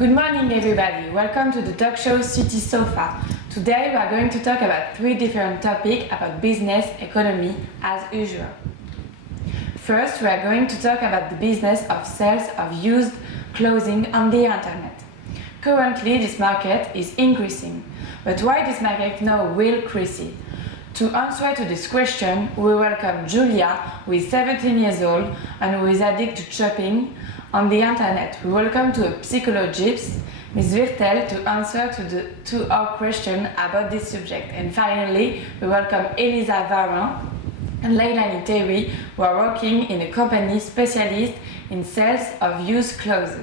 Good morning everybody, welcome to the talk show City Sofa. Today we are going to talk about 3 different topics about business, economy, as usual. First, we are going to talk about the business of sales of used clothing on the internet. Currently this market is increasing, but why this market now will increase? To answer to this question, we welcome Julia, who is 17 years old and who is addicted to shopping on the internet. We welcome to a psychologist, Ms. Virtel, to answer to our question about this subject. And finally, we welcome Elisa Varin and Leilani Terry, who are working in a company specialist in sales of used clothes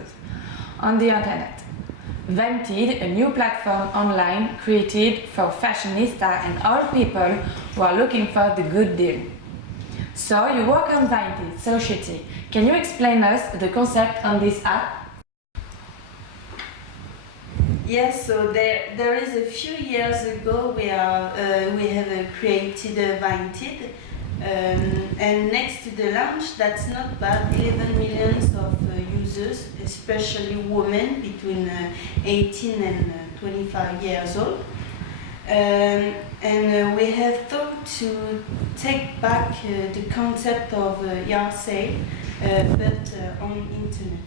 on the internet. Vinted, a new platform online created for fashionistas and all people who are looking for the good deal. So you work on Vinted Society. Can you explain us the concept on this app? Yes, so there is a few years ago we have created Vinted, and next to the launch, that's not bad, 11 million of users, especially women between 18 and 25 years old. And we have thought to take back the concept of yard sale, but on internet.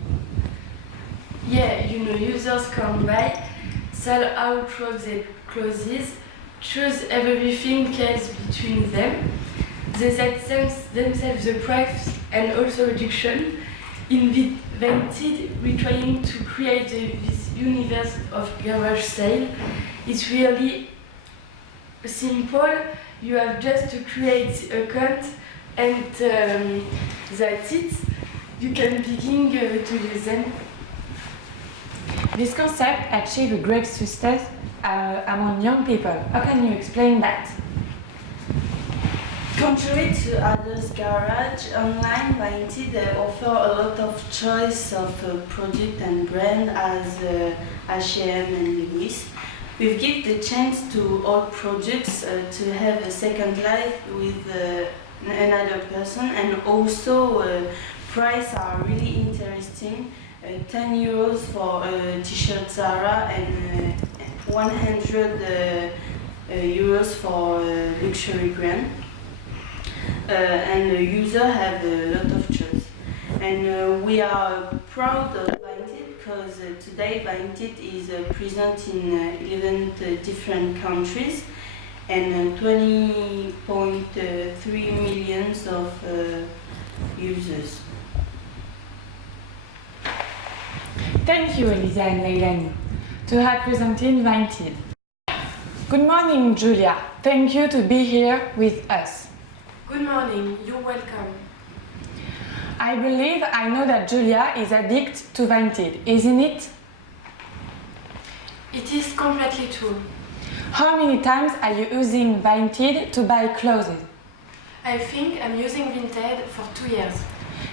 Yeah, users can buy, sell out their clothes, choose everything else between them. They set themselves the price and also reduction. In Vinted, we're trying to create this universe of garage sale. It's really simple. You have just to create an account and that's it. You can begin to use them. This concept achieved a great success among young people. How can you explain that? Contrary to others' garage, online Vinted offer a lot of choice of product and brand as H&M and Lewis. We give the chance to all products to have a second life with another person, and also price are really interesting. 10 euros for a t-shirt Zara and 100 euros for a luxury brand. And the user have a lot of choice. And we are proud of Vinted because today Vinted is present in 11 different countries and 20.3 million of users. Thank you, Elisa and Leilani, to have presented Vinted. Good morning, Julia. Thank you to be here with us. Good morning, you're welcome. I believe I know that Julia is addicted to Vinted, isn't it? It is completely true. How many times are you using Vinted to buy clothes? I think I'm using Vinted for 2 years.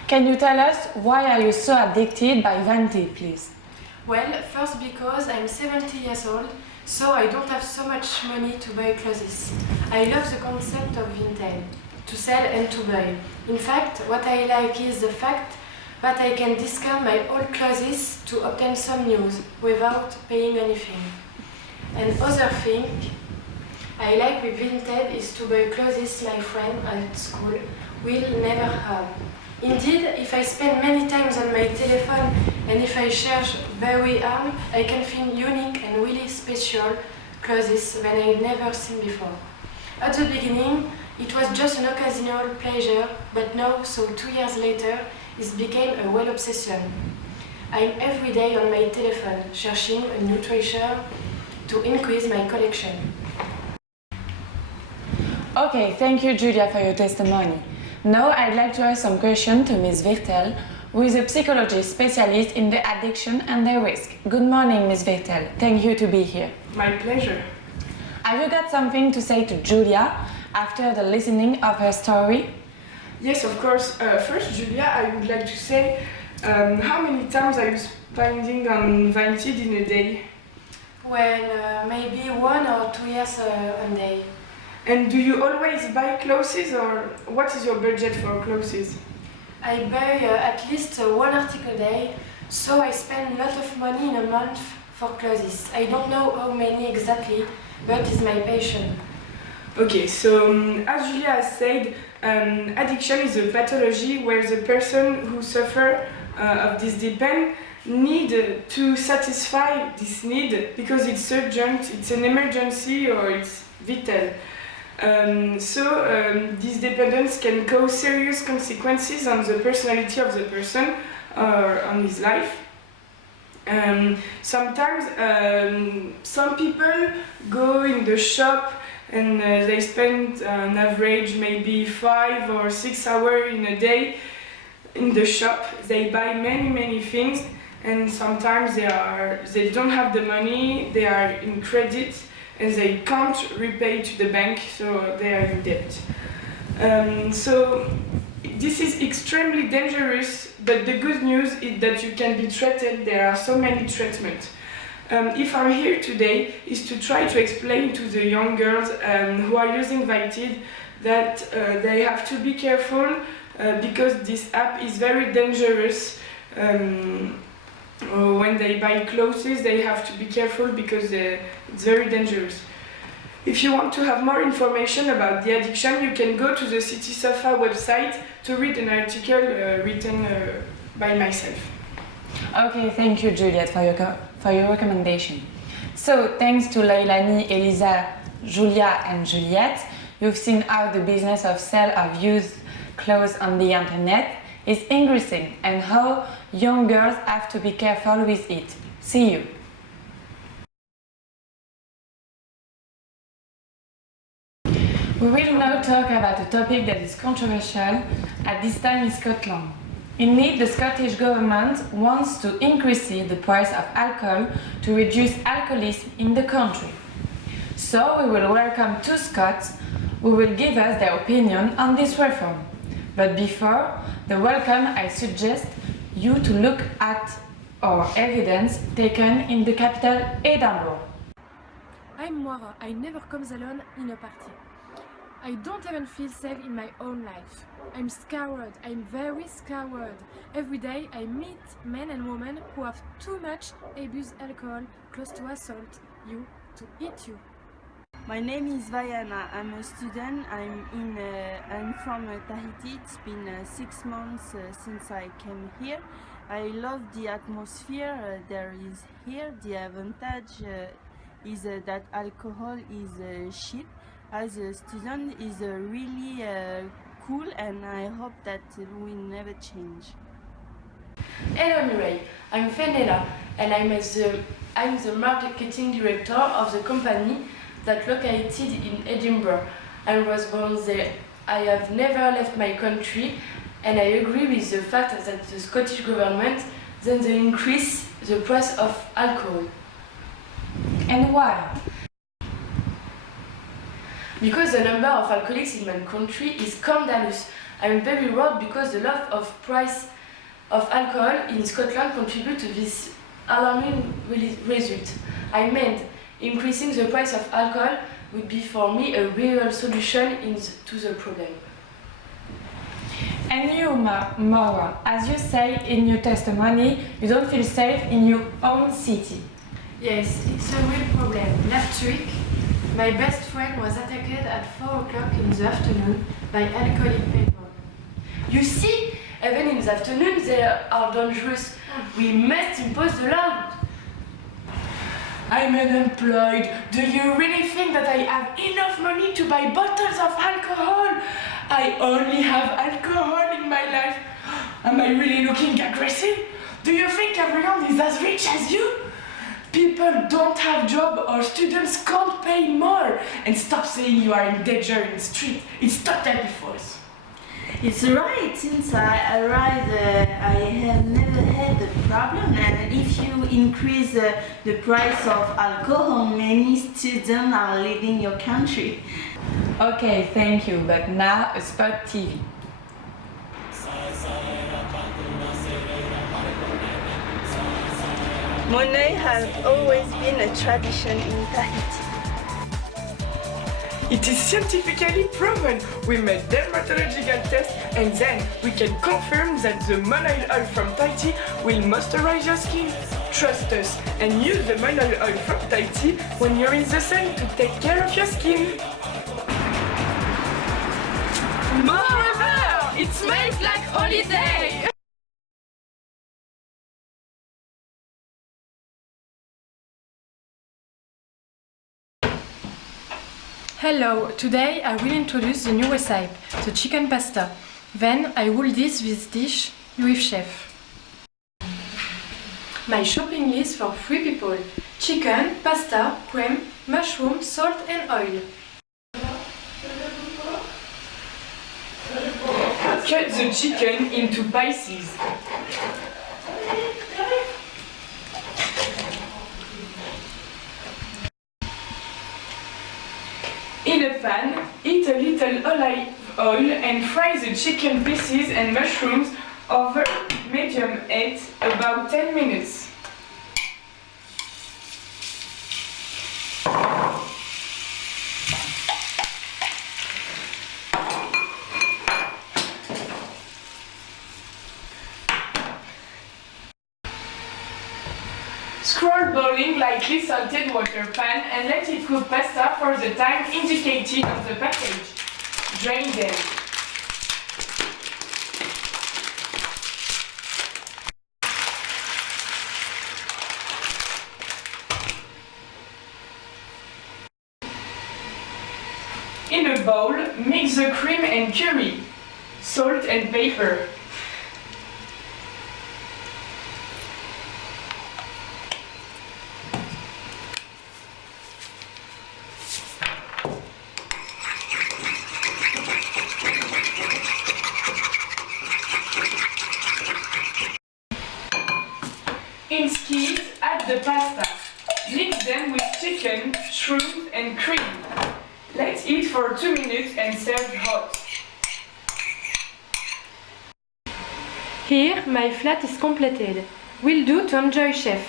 Can you tell us why are you so addicted by Vinted, please? Well, first because I'm 70 years old, so I don't have so much money to buy clothes. I love the concept of Vinted, to sell and to buy. In fact, what I like is the fact that I can discount my old clothes to obtain some news without paying anything. And other thing I like with Vinted is to buy clothes my friend at school will never have. Indeed, if I spend many times on my telephone and if I search very hard, I can find unique and really special clothes that I've never seen before. At the beginning, it was just an occasional pleasure, but now, so 2 years later, it became a real obsession. I'm every day on my telephone, searching a new treasure to increase my collection. Okay, thank you, Julia, for your testimony. Now I'd like to ask some questions to Ms. Virtel, who is a psychologist specialist in the addiction and the risk. Good morning, Ms. Virtel. Thank you to be here. My pleasure. Have you got something to say to Julia after the listening of her story? Yes, of course. First, Julia, I would like to say, how many times are you spending on Vinted in a day? Well, maybe 1 or 2 years a day. And do you always buy clothes, or what is your budget for clothes? I buy at least 1 article a day, So I spend a lot of money in a month for clothes. I don't know how many exactly, but it's my passion. Okay, so as Julia has said, addiction is a pathology where the person who suffers of this dependence need to satisfy this need because it's urgent, it's an emergency or it's vital. This dependence can cause serious consequences on the personality of the person or on his life. Sometimes some people go in the shop and they spend on average maybe 5 or 6 hours in a day in the shop. They buy many things, and sometimes they don't have the money, they are in credit and they can't repay to the bank, so they are in debt. So this is extremely dangerous, but the good news is that you can be treated. There are so many treatments. If I'm here today is to try to explain to the young girls who are using Vitid that they have to be careful because this app is very dangerous. When they buy clothes, they have to be careful because it's very dangerous. If you want to have more information about the addiction, you can go to the City Sofa website to read an article written by myself. Okay, thank you, Juliette, for your recommendation. So, thanks to Leilani, Elisa, Julia, and Juliette, you've seen how the business of sale of used clothes on the internet is increasing and how young girls have to be careful with it. See you. We will now talk about a topic that is controversial at this time in Scotland. Indeed, the Scottish government wants to increase the price of alcohol to reduce alcoholism in the country. So we will welcome two Scots who will give us their opinion on this reform. But before the welcome, I suggest you to look at our evidence taken in the capital, Edinburgh. I'm Moira. I never come alone in a party. I don't even feel safe in my own life. I'm scared. I'm very scared. Every day I meet men and women who have too much abused alcohol, close to assault you, to eat you. My name is Vaiana. I'm a student. I'm from Tahiti. It's been 6 months since I came here. I love the atmosphere there is here. The advantage is that alcohol is cheap. As a student is really cool, and I hope that will never change. Hello Mireille, I'm Fenella and I'm the marketing director of the company that located in Edinburgh. I was born there. I have never left my country, and I agree with the fact that the Scottish government then they increase the price of alcohol. And why? Because the number of alcoholics in my country is scandalous. I'm very worried because the low of price of alcohol in Scotland contribute to this alarming result. I meant increasing the price of alcohol would be for me a real solution to the problem. And you, Maura, as you say in your testimony, you don't feel safe in your own city. Yes, it's a real problem. Last week, my best friend was attacked at 4 o'clock in the afternoon by alcoholic people. You see, even in the afternoon they are dangerous. We must impose the law. I'm unemployed. Do you really think that I have enough money to buy bottles of alcohol? I only have alcohol in my life. Am I really looking aggressive? Do you think everyone is as rich as you? People don't have job or students can't pay more. And stop saying you are in danger in the street. It's totally false. It's right. Since I arrived, I have never had a problem. And if you increase the price of alcohol, many students are leaving your country. Okay, thank you, but now a Spot TV. Monet has always been a tradition in Tahiti. It is scientifically proven. We made dermatological tests And then we can confirm that the mineral oil from Thai tea will moisturize your skin. Trust us and use the mineral oil from Thai tea when you're in the sun to take care of your skin. Moreover, it smells like holiday! Hello, today I will introduce the new recipe, the chicken pasta. Then I will dish this dish with chef. My shopping list for 3 people: chicken, pasta, cream, mushroom, salt and oil. Cut the chicken into pieces. In a pan, heat a little olive oil and fry the chicken pieces and mushrooms over medium heat about 10 minutes. Scroll boiling lightly salted water pan and let it cook pasta for the time indicated on the package. Drain them. In a bowl, mix the cream and curry, salt and pepper. In skis, add the pasta. Mix them with chicken, shrimp and cream. Let's eat for 2 minutes and serve hot. Here my flat is completed. Will do to enjoy chef.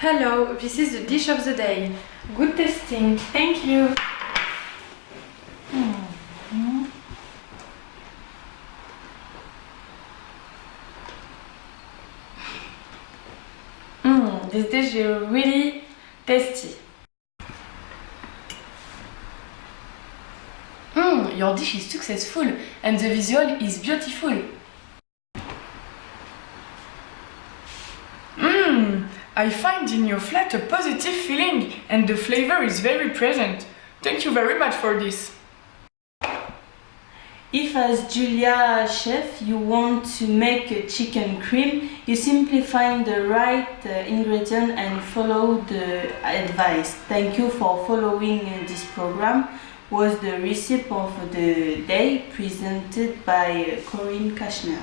Hello, this is the dish of the day. Good tasting. Thank you. This dish is really tasty. Your dish is successful and the visual is beautiful. I find in your flat a positive feeling and the flavor is very present. Thank you very much for this. If, as Julia chef, you want to make a chicken cream, you simply find the right ingredient and follow the advice. Thank you for following this program. Was the recipe of the day presented by Corinne Kashner.